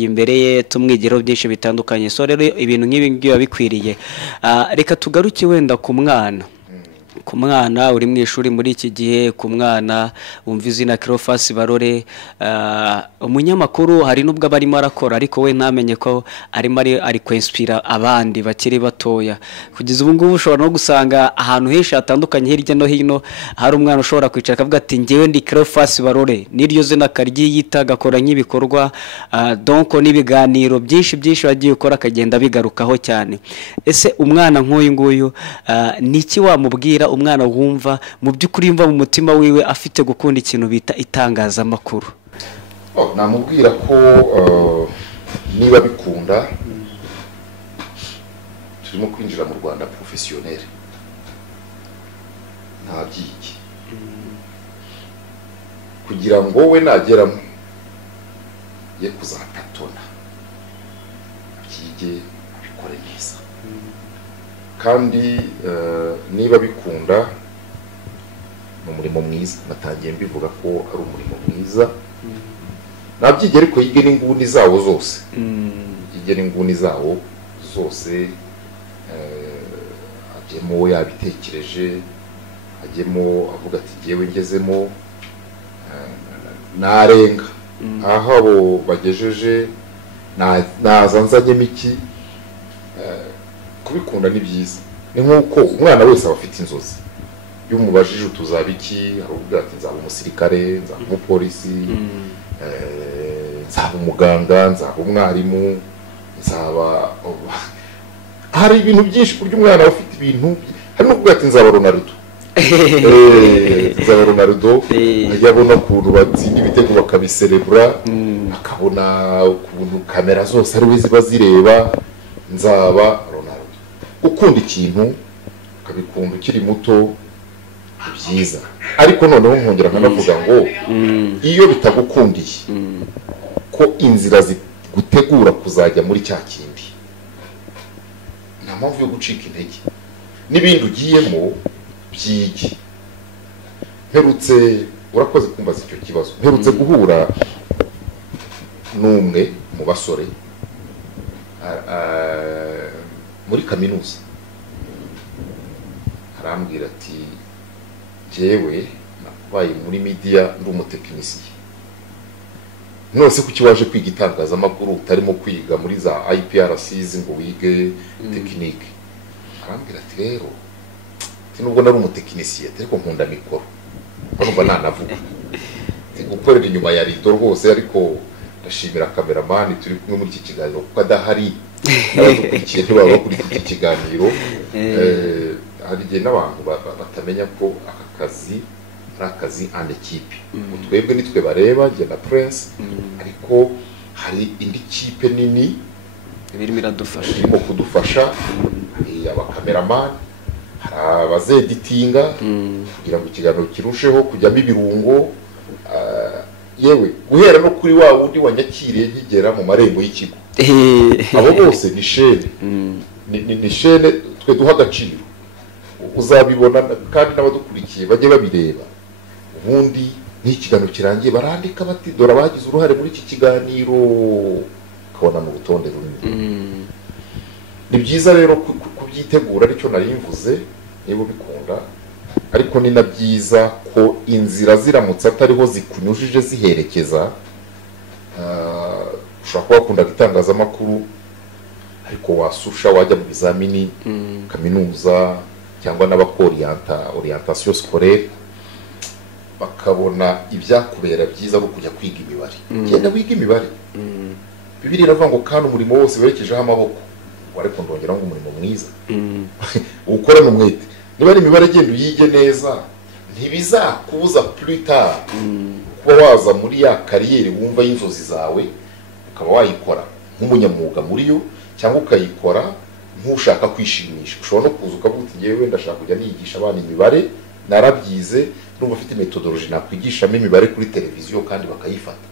imbere ye tumwigiraho byinshi bitandukanye. So rero ibintu nk'ibi ngibi biba bikwiriye. Reka tugaruke wenda ku mwana uri mu ishuri muri iki gihe, ku mwana wumva izina Cleophas Barore, umunyamakuru hari n'ubwo aba arimo arakora ariko we ntamenye ko ari kwinspira abandi bakiri batoya. Kugeza ubu ngubu ushobora no gusanga ahantu henshi hatandukanye hirya no hino hari umwana ushobora kwicara akavuga ati njyewe ndi Cleophas Barore, n'iryo zina akaryiyita, agakora nk'ibikorwa donc n'ibiganiro byinshi wagiye ukora akagenda bigarukaho cyane. Ese umwana nk'uyu nguyu niki wamubwira, umwana wumva mu by'ukuri yumva mu mutima wiwe afite gukunda ikintu bita itangazamakuru? Namubwira ko niba bikunda turimo kwinjira mu Rwanda professionnel, nta byiki kugira ngo we nageramo ye kuzapatona byige abikore neza. Kandi niba bikunda ni umurimo mwiza, natangiye mbivuga ko ari umurimo mwiza. Nabyige ariko yige n'inguni zawo zose, yige n'inguni zawo zose, ajyemo yabitekereje, ajyemo avuga ati jyewe ngezemo narenga aho abo bagejeje naza nzanyemo iki. Kubikunda ni byiza, ni nk'uko umwana wese aba afite inzozi. Iyo umubajije utuzaba iki, aravuga ati nzaba umusirikare, nzaba umupolisi, nzaba umuganga, nzaba umwarimu, hari ibintu byinshi kurya umwana aba afite ibintu. Hari n'ubwo ati nzaba Ronaldo, nzaba Ronaldo, ajya abona ukuntu batsinda ibitego bakabiserebura, akabona ukuntu kamera zose ari we ziba zireba, nzaba ukunda ikintu ukabikunda ukiri muto byiza. Ariko noneho nkongera nkanavuga ngo iyo bitagukundiye ko inzira zigutegura kuzajya muri cya kindi, nta mpamvu yo gucika intege. N'ibindi ugiyemo byige. Urakoze kumbaza icyo kibazo. Mperutse guhura n'umwe mu basore muri kaminuza, arambwira ati jewe nabaye muri media ndi umutekinisiye, nose kuki waje kwiga itangazamakuru utarimo kwiga muri za IPRCs ngo wige tekinike? Arambwira ati rero nubwo nari umutekinisiye ariko nkunda mikoro, urumva nanavuga gukorera inyuma ya rido rwose. Ariko ndashimira cameraman turi kumwe muri iki kiganiro kuko adahari, abadukurikiye ntibaba bakurikiye iki kiganiro. Hari igihe n'abantu batamenya ko aka kazi ari akazi and equipe. Twebwe nitwe bareba njye na Prince, ariko hari indi kipe nini irimo kudufasha, aba cameraman, hari abazeditinga kugira ngo ikiganiro kirusheho kujyamo ibirungo. Yewe guhera no kuri wa wundi wanyakiriye nkigera mu marembo y'ikigo, abo bose ni shene, ni shene twe duha agaciro. Uzabibona kandi n'abadukurikiye bajye babireba. Ubundi n'ikiganiro kirangiye barandika bati dore abagize uruhare muri iki kiganiro, ukabona mu rutonde runini. Ni byiza rero kubyitegura, aricyo nari mvuze, niba ubikunda. Ariko ni na byiza ko inzira ziramutse atariho zikunyujije ziherekeza. Ushobora kuba wakundaga itangazamakuru ariko wasusha wajya mu bizamini kaminuza cyangwa n'abakora orientation scolaire, bakabona ibyakubera byiza no kujya kwiga imibare. Genda wiga imibare. Bibiliya iravuga ngo kandi umurimo wose werekejeho amaboko, ariko ndongera ngo umurimo mwiza ukorana umwete. Niba ari imibare genda uyige neza, ntibizakubuza plus tard kuba waza muri ya kariyeri wumva y'inzozi zawe, ukaba wayikora nk'umunyamwuga muri yo, cyangwa ukayikora ntushaka kwishimisha, ushobora no kuza ukavuga uti ngewe ndashaka kujya niyigisha abana imibare, narabyize n'ubu afite methodology nakwigishamo imibare kuri televiziyo kandi bakayifata.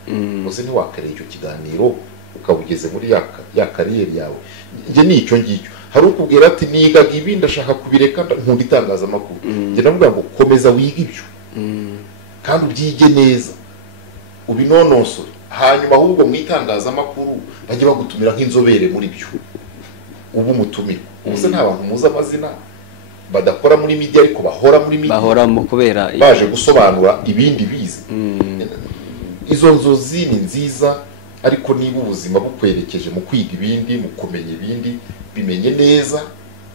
Uzi ntiwakareba icyo kiganiro ukaba ugeze muri ya kariyeri yawe. Njye ni icyo ngicyo. Hari ukubwira ati nigaga ibi ndashaka kubireka nkunda itangazamakuru. Njye namubwira ngo komeza wiga ibyo kandi ubyige neza ubinonosore, hanyuma ahubwo mu itangazamakuru bajye bagutumira nk'inzobere muri byo ubu mutumira. Ubuse nta bantu muzi amazina badakora muri media ariko bahora muri media, bahoramo kubera baje gusobanura ibindi bize. Izo nzozi ni nziza, ariko niba ubuzima bukwerekeje mu kwiga ibindi, mu kumenya ibindi, bimenye neza.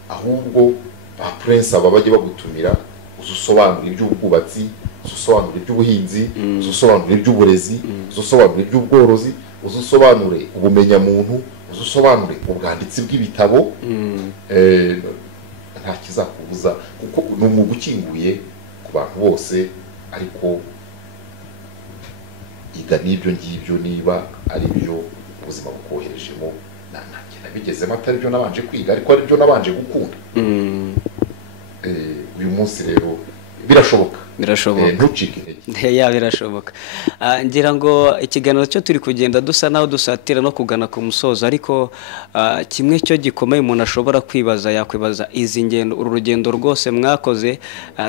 Ahubwo ba prince aba bajye bagutumira uzusobanura iby'ubwubatsi, uzusobanura iby'ubuhinzi, uzusobanura iby'uburezi, uzusobanura iby'ubworozi, uzusobanure ubumenyamuntu, uzusobanure ubwanditsi bw'ibitabo. Nta kizakubuza kuko ni umwuga ukinguye ku bantu bose, ariko iga n'ibyo ngibyo niba ari byo ubuzima bukoherejemo. Nanjye nabigezemo atari byo nabanje kwiga, ariko ari byo nabanje gukunda. Uyu munsi rero birashoboka, ntucike intege. Ya birashoboka. Ngira ngo ikiganiro cyo turi kugenda dusa naho dusatira no kugana ku musozo, ariko kimwe cyo gikomeye umuntu ashobora kwibaza, yakwibaza izi ngendo, uru rugendo rwose mwakoze,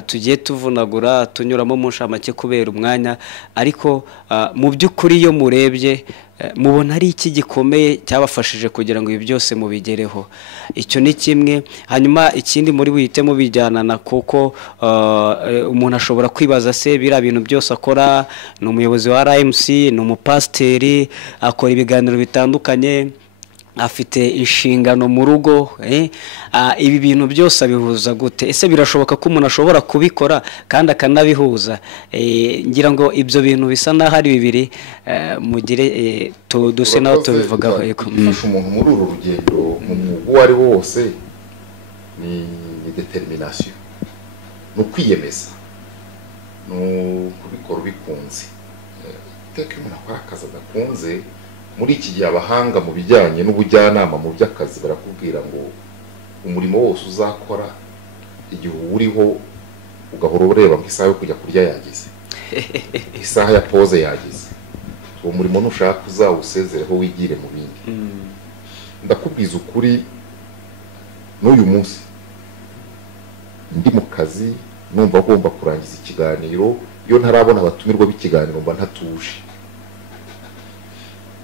tugiye tuvunagura tunyuramo mu nshamake kubera umwanya, ariko mu by'ukuri iyo murebye mubona ari iki gikomeye cyabafashije kugira ngo ibi byose mubigereho? Icyo ni kimwe. Hanyuma ikindi muri buhite mubijyanana, kuko umuntu ashobora kwibaza se biriya bintu byose akora, ni umuyobozi wa RMC, ni umupasiteri, akora ibiganiro bitandukanye, afite inshingano mu rugo, ibi bintu byose abihuza gute? Ese birashoboka ko umuntu ashobora kubikora kandi akanabihuza? Ngira ngo ibyo bintu bisa naho ari bibiri, mugire duse naho tubivugaho. Gufasha umuntu muri uru rugendo mu mwuga uwo ari wo wose ni determination, ni ukwiyemeza, ni ukubikora ubikunze. Iteka umuntu akora akazi adakunze, muri iki gihe abahanga mu bijyanye n'ubujyanama mu by'akazi barakubwira ngo umurimo wose uzakora igihe uriho ugahora ureba ngo isaha yo kujya kurya yageze, isaha ya pause yageze, uwo murimo nushaka uzawusezereho wigire mu bindi. Ndakubwiza ukuri, n'uyu munsi ndi mu kazi numva agomba kurangiza ikiganiro, iyo ntarabona abatumirwa b'ikiganiro mba ntatuje.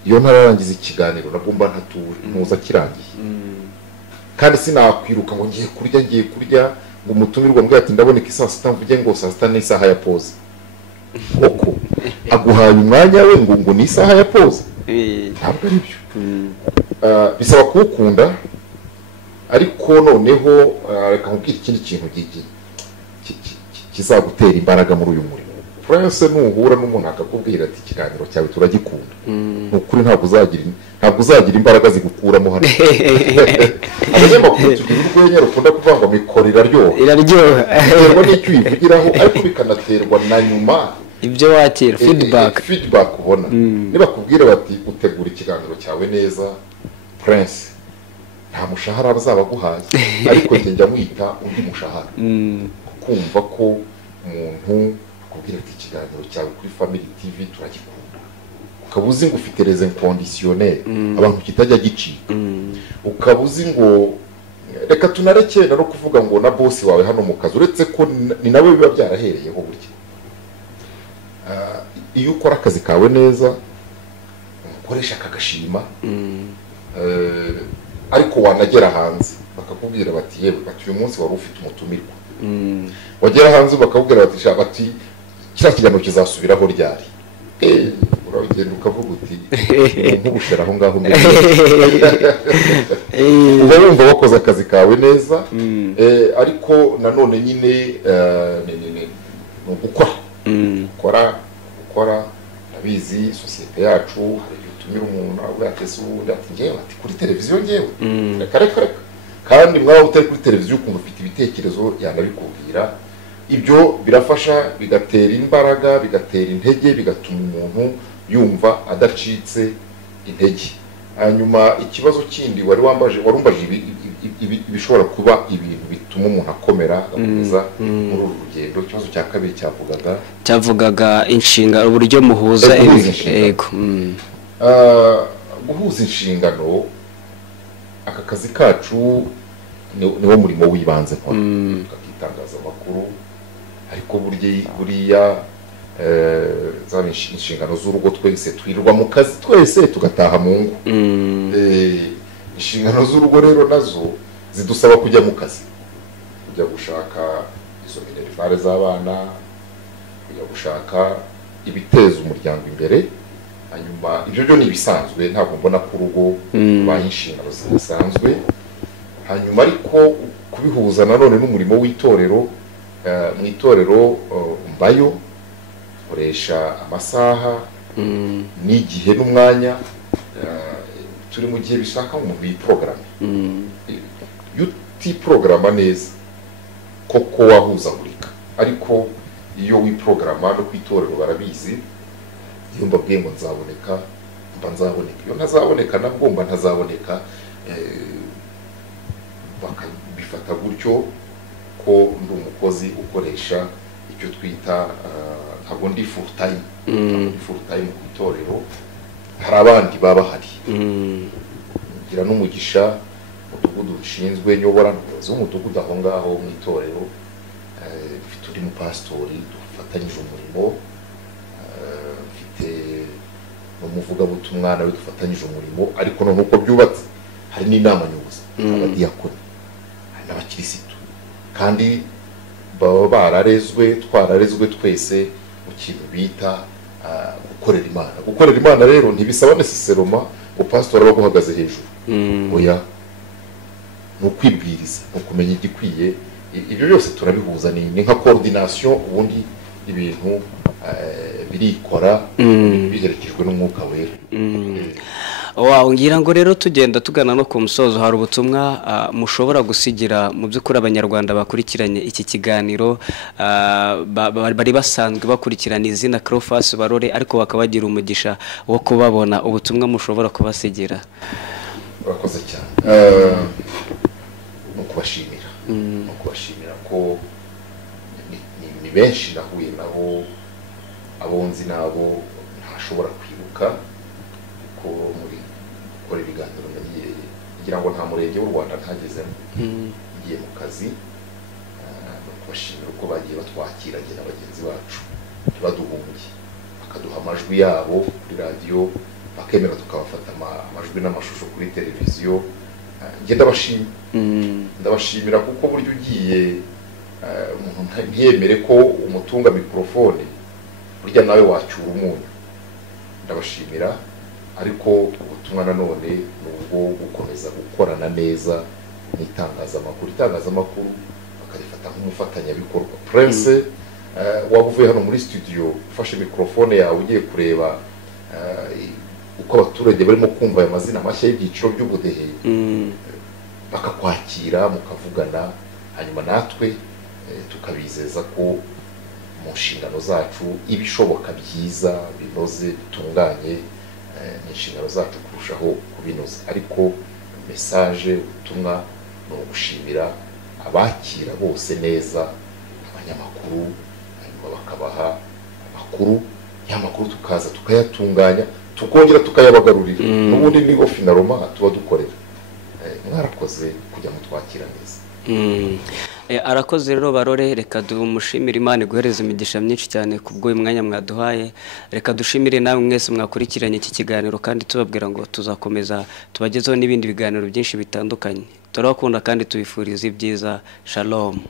Iyo ntararangiza ikiganiro nagomba ntatuje, ntuza kirangiye. Kandi sinakwiruka ngo ngiye kurya ngo umutumirwa mbwira ati ndaboneka saa sita, mvuge ngo saa sita ni isaha ya pause. Koko aguhaye umwanya we ngo ni isaha ya pause? Ntabwo ari byo. Bisaba kuwukunda, ariko noneho reka nkubwire ikindi kintu kizagutera imbaraga muri uyu murimo. Prince nuhura n'umuntu akakubwira ati ikiganiro cyawe turagikunda, nukuri ntabwo uzagira imbaraga zigukuramo hano. Abanyamakuru tugira urwenya rukunda kuvuga ngo mikoro iraryoha, biterwa n'icyo uyivugiraho, ariko bikanaterwa na nyuma ibyo wakira, feedback ubona. Niba kubwira bati utegura ikiganiro cyawe neza Prince, nta mushahara bazaba guhaye, ariko njye njya mwita undi mushahara, kumva ko umuntu kubwira ati ikiganiro cyawe kuri Family TV turagikunda, ukaba uzi ngo ufite raison conditionnelle abantu kitajya gicika, ukaba uzi ngo reka tunareke no kuvuga ngo na boss wawe hano mu kazi, uretse ko ni nawe biba byarahereyeho burya. Iyo ukora akazi kawe neza ukoresha akagashima, ariko wanagera hanze bakakubwira bati yewe bati uyu munsi wari ufite umutumirwa, wagera hanze bakakubwira bati kiriya kiganiro kizasubiraho ryari, uragenda ukavuga uti nk'ubushera aho ngaho mbere. Uba wumva wakoze akazi kawe neza, ariko nanone nyine ni gukora. Ndabizi sosiyete yacu hari igihe utumira umuntu avuga ati ese ubundi ati ngewe ati kuri televiziyo ngewe reka, kandi mwaba utari kuri televiziyo ukumva ufite ibitekerezo yanabikubwira. Ibyo birafasha, bigatera imbaraga, bigatera intege, bigatuma umuntu yumva adacitse intege. Hanyuma ikibazo kindi wari umbaje bishobora kuba ibintu bituma umuntu akomera agakomeza muri uru rugendo. Ikibazo cya kabiri cyavugaga inshinga uburyo muhuza yego guhuza inshingano. Aka kazi kacu niwo murimo w'ibanze nkora kakitangazamakuru, ariko buriya zaba inshingano z'urugo twese twirirwa mu kazi twese tugataha mu ngo. Inshingano z'urugo rero nazo zidusaba kujya mu kazi, kujya gushaka izo minerivare z'abana, kujya gushaka ibiteza umuryango imbere. Hanyuma ibyo byo ni ibisanzwe, ntabwo mbona ko urugo rubaye inshingano zidasanzwe. Hanyuma ariko kubihuza nanone n'umurimo w'itorero, mu itorero mbayo nkoresha amasaha n'igihe n'umwanya, turi mu gihe bishaka umuntu yiporogaramu. Iyo utiporogaramu neza koko wahuzagurika, ariko iyo wiporogaramu no ku itorero barabizi, iyo mbabwiye ngo nzaboneka mba nzaboneka, iyo ntazaboneka nabwo mba ntazaboneka. Bakabifata gutyo ko ndi umukozi ukoresha icyo twita ntabwo ndi full time. Full time ku itorero hari abandi baba bahari. Ngira n'umugisha umudugudu ushinzwe nyobora n'umuyobozi w'umudugudu aho ngaho mu itorero, turi mu pastori dufatanyije umurimo, mfite n'umuvugabutumwa nawe dufatanyije umurimo. Ariko none uko byubatse hari n'inama nyobozi, abadiyakoni, hari n'abakirisitu, kandi baba twararezwe twese mu kintu bita gukorera Imana. Gukorera Imana rero ntibisaba necessairement ngo pastor aba guhagaze hejuru. Oya, no kwibwiriza, no kumenya igikwiye. Ibyo byose turabihuza, ni nka coordination, ubundi ibintu birikora biherekejwe n'umwuka wera. Ngira ngo rero tugenda tugana no ku musozo, hari ubutumwa mushobora gusigira mu by'ukuri abanyarwanda bakurikiranye iki kiganiro, bari basanzwe bakurikirana izina Cleophas Barore ariko bakabagira umugisha wo kubabona, ubutumwa mushobora kubasigira? Urakoze cyane. No kubashimira ko ni benshi nahuye nabo, abonzi nabo ntashobora kwibuka, ko muri gukora ibiganiro ngira ngo nta murenge w'u Rwanda ntagezemo ngiye mu kazi. No kubashimira uko bagiye batwakira na bagenzi bacu, ntibaduhunge, bakaduha amajwi yabo kuri radiyo, bakemera tukabafata amajwi n'amashusho kuri televiziyo. Ndabashimira kuko buryo ugiye ntiyemere ko umutunga mikrofone, burya nawe wacyura umunyu. Ndabashimira, ariko ubutumwa nanone ni ubwo gukomeza gukorana neza itangazamakuru bakarifata nk'umufatanyabikorwa. Prince waba uvuye hano muri studio ufashe mikrofone yawe ugiye kureba uko abaturage barimo kumva aya mazina mashya y'ibyiciro by'ubudehe, bakakwakira mukavugana, hanyuma natwe tukabizeza ko mu nshingano zacu ibishoboka byiza binoze bitunganye, ni inshingano zacu kurushaho kubinoza. Ariko message ubutumwa ni ugushimira abakira bose neza, abanyamakuru, hanyuma bakabaha amakuru, ya makuru tukaza tukayatunganya, tukongera tukayabagarurira. N'ubundi niho finaroma tuba dukorera. Mwarakoze kujya mutwakira neza. Arakoze rero Barore, reka dumushimire Imana iguhereza imigisha myinshi cyane kubwo uyu mwanya mwaduhaye. Reka dushimire nawe mwese mwakurikiranye iki kiganiro, kandi tubabwira ngo tuzakomeza tubagezeho n'ibindi biganiro byinshi bitandukanye. Turabakunda kandi tubifuriza ibyiza. Shalom.